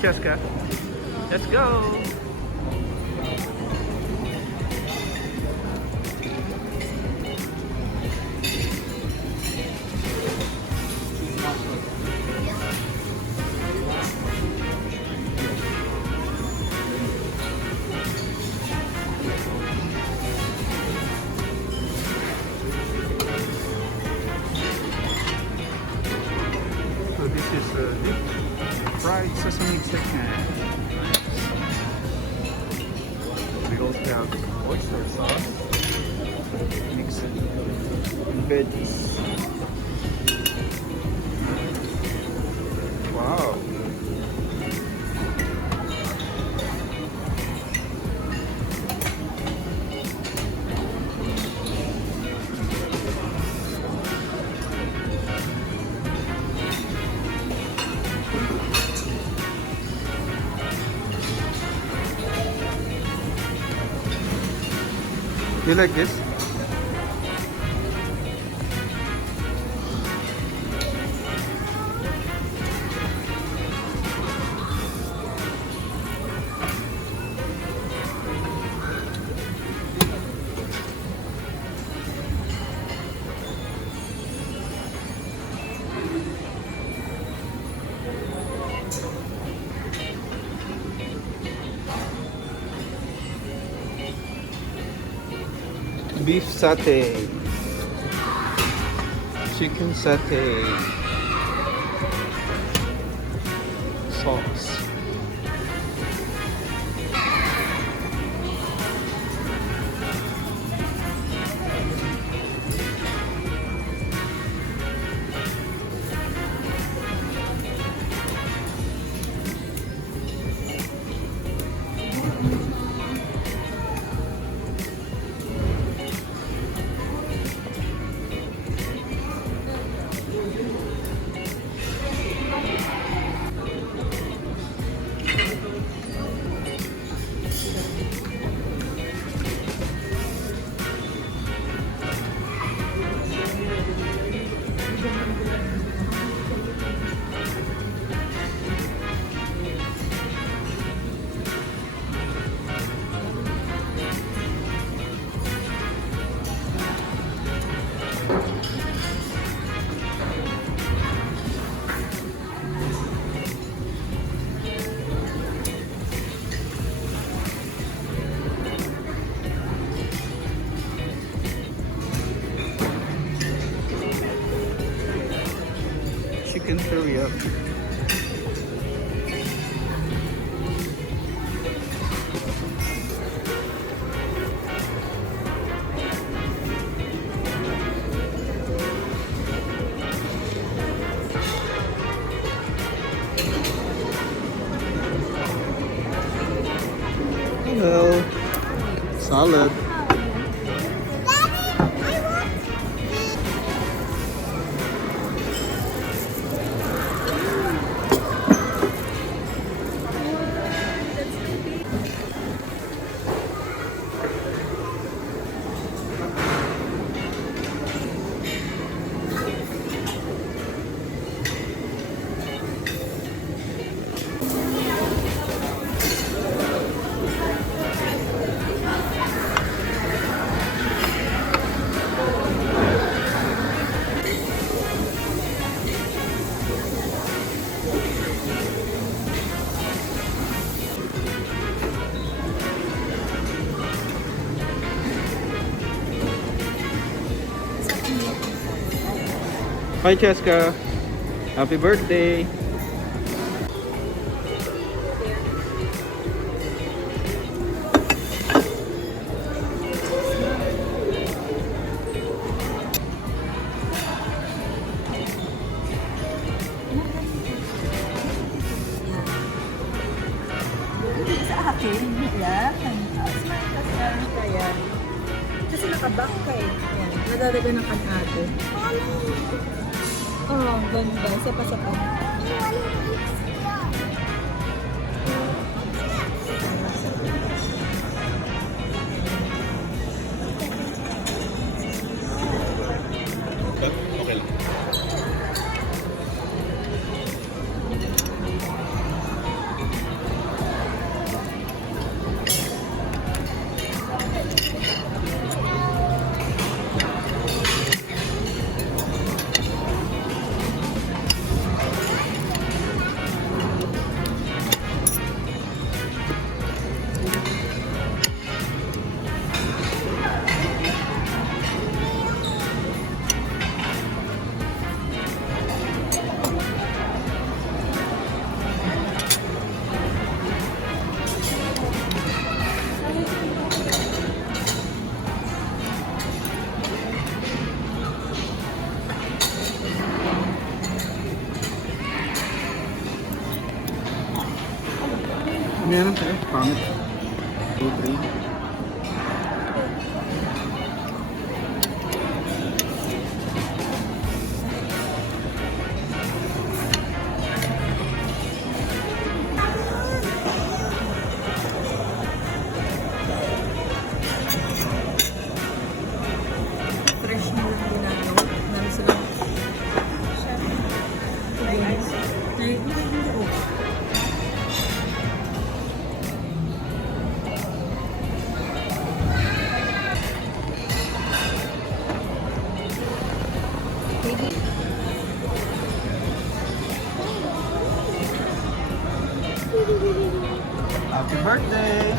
Cheska. Let's go. So this is deep fried sesame chicken. We also have oyster sauce, mixed veggies. Wow. You like this? Beef satay, chicken satay, sauce. Chicken teriyaki. Hello. Salad. Hi Cheska. Happy birthday. Sa akin, yan. Smile ka sa kaya. Kasi nakaback ka eh. Yan. Nadadaga ng kanate. Oh, ganda. Sapa-sapa. Okay lang. yan. Pangit. 2, 3. Fresh mo lang ginagawa. Meron silang Happy birthday!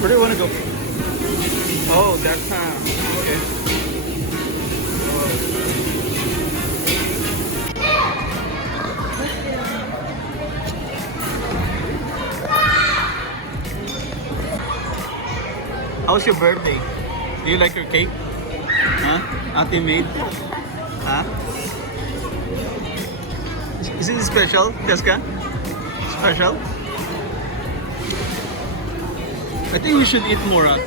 Where do you want to go? Oh, that time. Okay. How's your birthday? Do you like your cake? Huh? Ate made? Huh? Is it special, Jessica? Special? I think we should eat more ate.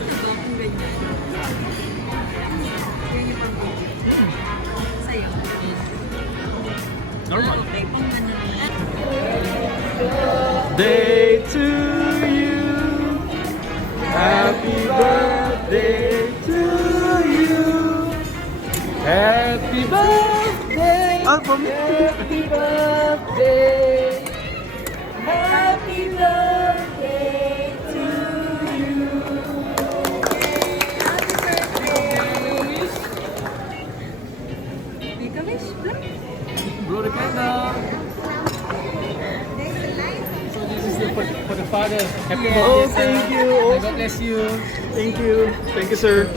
Normal. Day to you. Happy birthday to you. Happy birthday. Oh, for me. Happy birthday. Happy birthday to you. Make a wish, Blow the candle. So this is for the father. Happy Oh, birthday, thank son. you. God bless you. Thank you. Thank you, sir.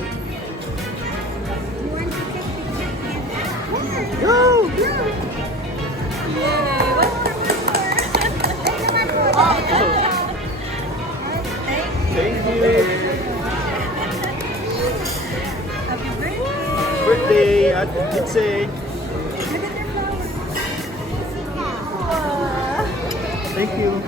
Go! Thank you. Happy birthday! Birthday at Itse. Thank you.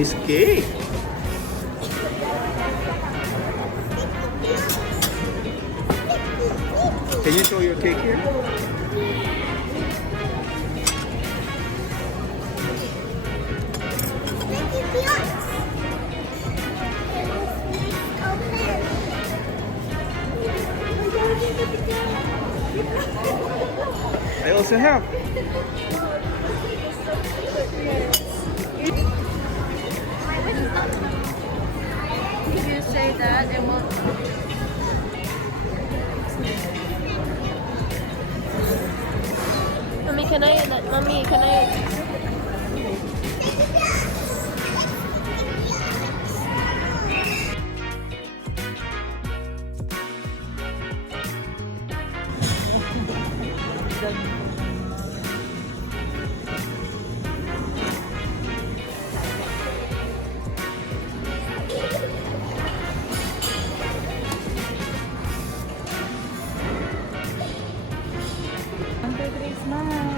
nice cake. Can you show your cake here? I also have. If you say that, it won't. Mommy, can I? Mommy, can I? Until Christmas.